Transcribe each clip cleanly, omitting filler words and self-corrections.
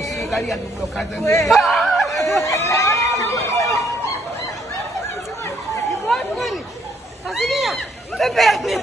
Usikalia ndugu kaza. Asilia. Pepe.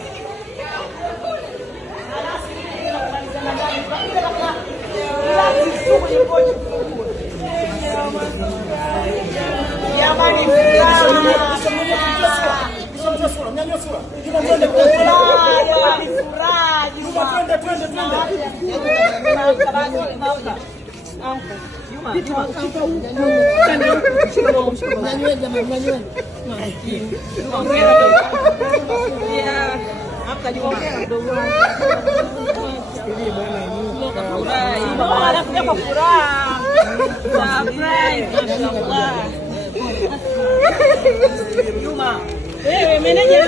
Wewe meneja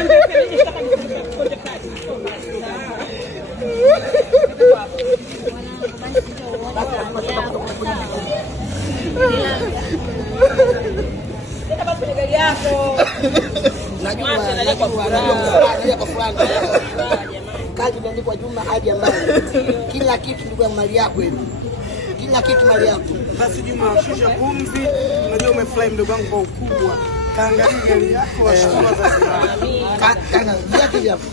kazi imeandikwa Juma Haji ambaye kila kitu ndugu yangu mali yako hivi. Kila kitu mali yako. Basi Juma shusha pumzi, unajua umefly mdogo wangu kwa ukubwa. Kaangalia gari yako washukuru wazazi wako. Kana viatu vyapo.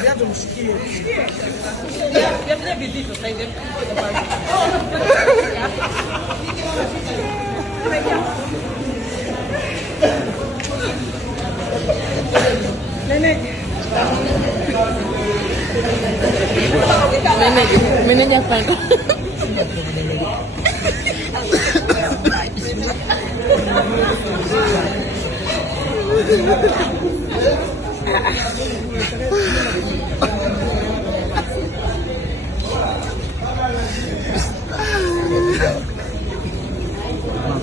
Viatu mshikie. Viatu vizito sasa hivi. Meneja panda.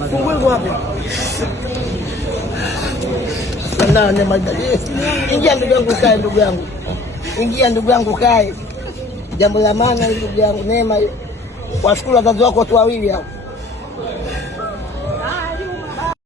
Fungu wapi? Sana ni madali. Ingia ndugu yangu kae ndugu yangu. Ingia ndugu yangu kae. Jambo la maana ndugu yangu Neema. Washukuru wazazi wako watu wawili hao.